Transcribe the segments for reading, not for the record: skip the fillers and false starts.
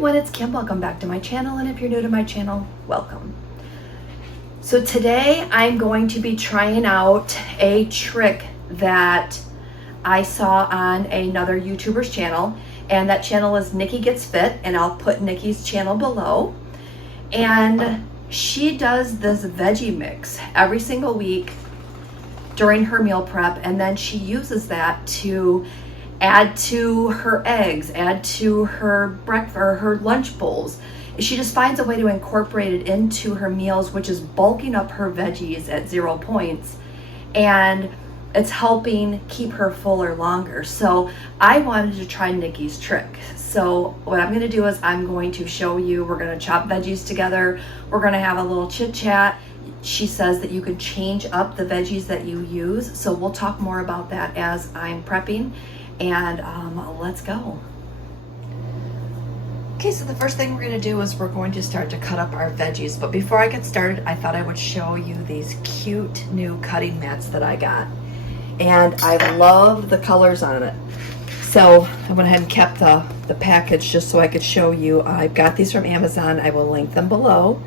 everyone, it's Kim. Welcome back to my channel, and if you're new to my channel, welcome. So today I'm going to be trying out a trick that I saw on another YouTuber's channel, and that channel is Nikki Gets Fit, and I'll put Nikki's channel below. And she does this veggie mix every single week during her meal prep, and then she uses that to add to her eggs, add to her breakfast or her lunch bowls. She just finds a way to incorporate it into her meals, which is bulking up her veggies at 0 points, and it's helping keep her fuller longer. So I wanted to try Nikki's trick. So what I'm going to do is I'm going to show you, we're going to chop veggies together, we're going to have a little chit chat. She says that you can change up the veggies that you use, so we'll talk more about that as I'm prepping. And let's go. Okay, so the first thing we're going to do is we're going to start to cut up our veggies. But before I get started, I thought I would show you these cute new cutting mats that I got. And I love the colors on it. So I went ahead and kept the package just so I could show you. I've got these from Amazon. I will link them below.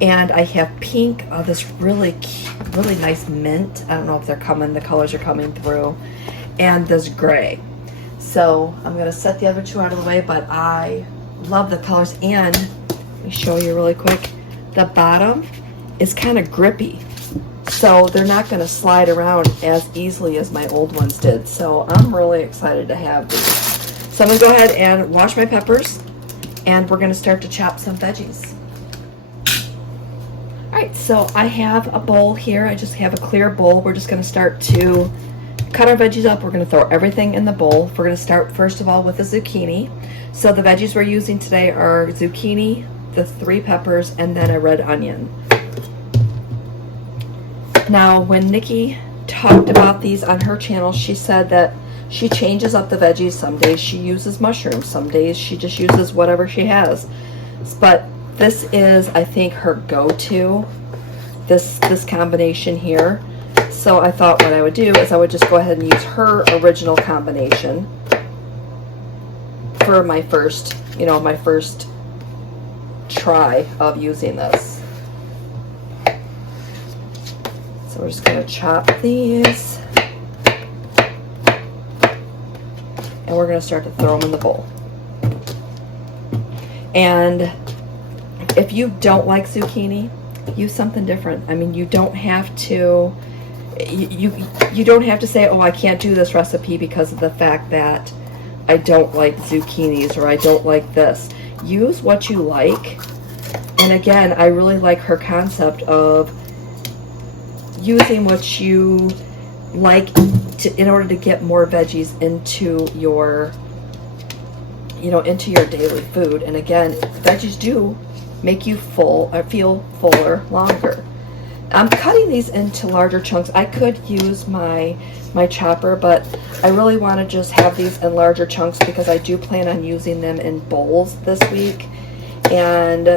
And I have pink, this really nice mint. I don't know if they're coming, the colors are coming through. And this gray. So I'm going to set the other two out of the way, but I love the colors. And let me show you really quick. The bottom is kind of grippy, so they're not going to slide around as easily as my old ones did. So I'm really excited to have these. So I'm going to go ahead and wash my peppers, and we're going to start to chop some veggies. Alright, so I have a bowl here. I just have a clear bowl. We're just going to start to cut our veggies up. We're going to throw everything in the bowl. We're going to start first of all with the zucchini. So the veggies we're using today are zucchini, the 3 peppers, and then a red onion. Now, when Nikki talked about these on her channel, she said that she changes up the veggies. Some days she uses mushrooms, some days she just uses whatever she has. But this is, I think, her go-to, this combination here. So I thought what I would do is I would just go ahead and use her original combination for my first, my first try of using this. So we're just going to chop these, and we're going to start to throw them in the bowl. And if you don't like zucchini, use something different. I mean, you don't have to. You don't have to say, oh, I can't do this recipe because of the fact that I don't like zucchinis or I don't like this. Use what you like. And again, I really like her concept of using what you like in order to get more veggies into your, into your daily food. And again, veggies do make you full or feel fuller longer. I'm cutting these into larger chunks. I could use my chopper, but I really want to just have these in larger chunks because I do plan on using them in bowls this week. And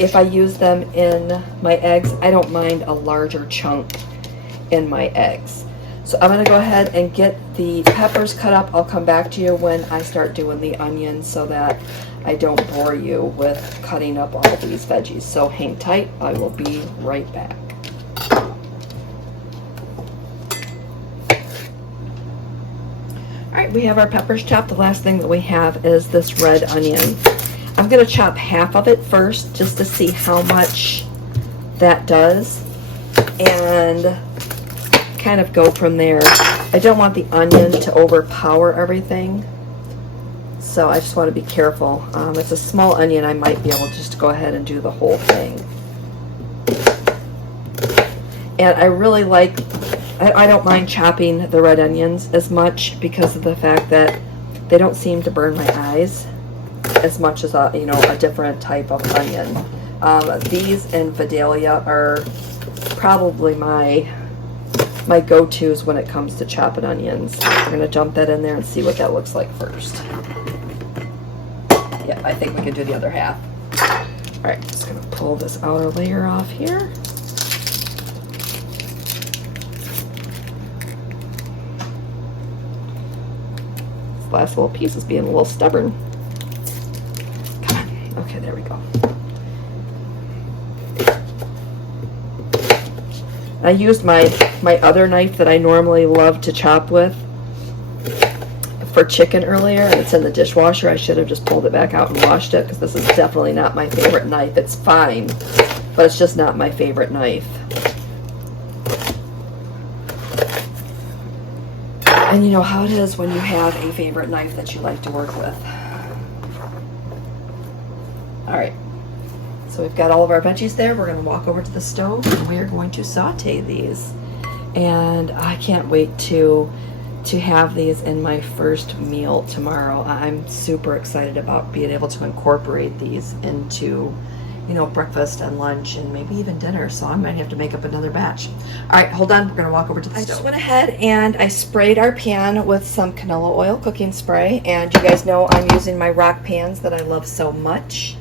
if I use them in my eggs, I don't mind a larger chunk in my eggs. So I'm going to go ahead and get the peppers cut up. I'll come back to you when I start doing the onions so that I don't bore you with cutting up all these veggies. So hang tight. I will be right back. Alright, we have our peppers chopped. The last thing that we have is this red onion. I'm going to chop half of it first just to see how much that does and kind of go from there. I don't want the onion to overpower everything, so I just want to be careful. It's a small onion. I might be able just to go ahead and do the whole thing. And I really like, I don't mind chopping the red onions as much because of the fact that they don't seem to burn my eyes as much as a different type of onion. These and Vidalia are probably my go-tos when it comes to chopping onions. I'm going to dump that in there and see what that looks like first. Yeah, I think we can do the other half. Alright, just going to pull this outer layer off here. This last little piece is being a little stubborn. Come on. I used my other knife that I normally love to chop with for chicken earlier, and it's in the dishwasher. I should have just pulled it back out and washed it, because this is definitely not my favorite knife. It's fine, but it's just not my favorite knife. And you know how it is when you have a favorite knife that you like to work with. Alright, so we've got all of our veggies there. We're going to walk over to the stove and we're going to saute these. And I can't wait to have these in my first meal tomorrow. I'm super excited about being able to incorporate these into, you know, breakfast and lunch and maybe even dinner. So I might have to make up another batch. All right, hold on. We're going to walk over to the stove. I just went ahead and I sprayed our pan with some canola oil cooking spray. And you guys know I'm using my rock pans that I love so much.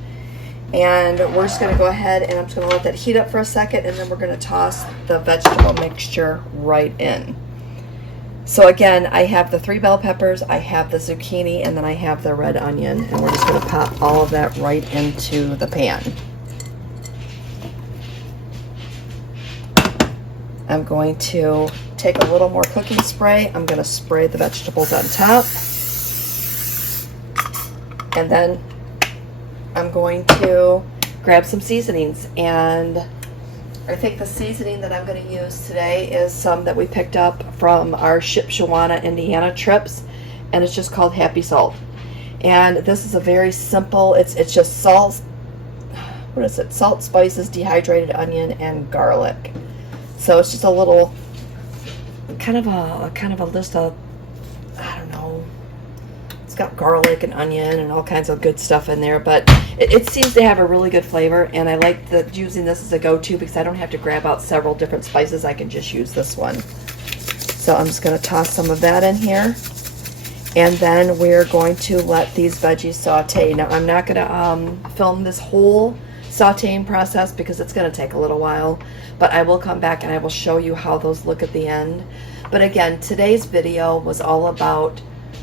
And we're just going to go ahead and I'm just going to let that heat up for a second, and then we're going to toss the vegetable mixture right in. So again, I have the 3 bell peppers, I have the zucchini, and then I have the red onion, and we're just going to pop all of that right into the pan. I'm going to take a little more cooking spray. I'm going to spray the vegetables on top. And then I'm going to grab some seasonings, and I think the seasoning that I'm going to use today is some that we picked up from our Shipshewana, Indiana trips, and it's just called Happy Salt. And this is a very simple, it's just salt, what is it? Salt, spices, dehydrated onion, and garlic. So it's just a little, kind of a list of, I don't know, it's got garlic and onion and all kinds of good stuff in there, but it seems to have a really good flavor, and I like using this as a go-to because I don't have to grab out several different spices. I can just use this one. So I'm just going to toss some of that in here, and then we're going to let these veggies saute. Now I'm not going to film this whole sauteing process because it's going to take a little while, but I will come back and I will show you how those look at the end. But again, today's video was all about,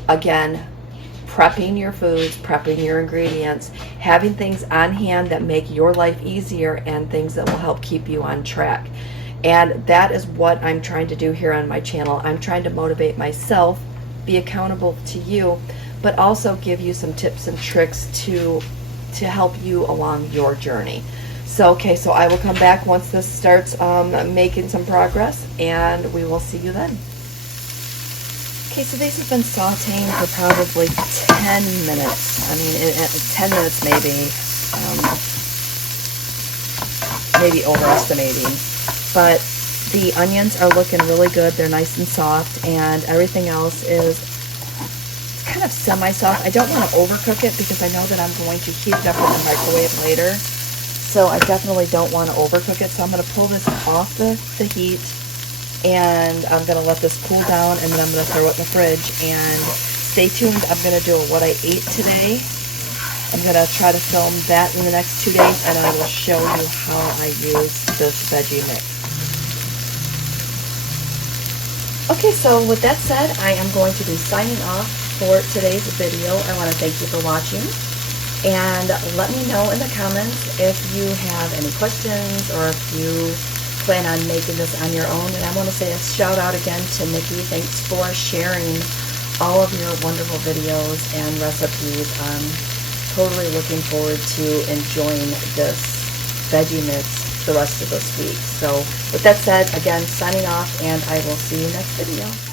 again, prepping your foods, prepping your ingredients, having things on hand that make your life easier and things that will help keep you on track. And that is what I'm trying to do here on my channel. I'm trying to motivate myself, be accountable to you, but also give you some tips and tricks to help you along your journey. So, okay, so I will come back once this starts making some progress, and we will see you then. Okay, so these have been sauteing for probably 10 minutes. I mean, 10 minutes maybe overestimating. But the onions are looking really good. They're nice and soft, and everything else is kind of semi-soft. I don't want to overcook it because I know that I'm going to heat it up in the microwave later. So I definitely don't want to overcook it. So I'm going to pull this off the heat, and I'm going to let this cool down, and then I'm going to throw it in the fridge. And stay tuned. I'm going to do a what I ate today. I'm going to try to film that in the next 2 days, and I will show you how I use this veggie mix. Okay, so with that said, I am going to be signing off for today's video. I want to thank you for watching, and let me know in the comments if you have any questions or if you plan on making this on your own. And I want to say a shout out again to Nikki. Thanks for sharing all of your wonderful videos and recipes. I'm totally looking forward to enjoying this veggie mix the rest of this week. So with that said, again, signing off, and I will see you next video.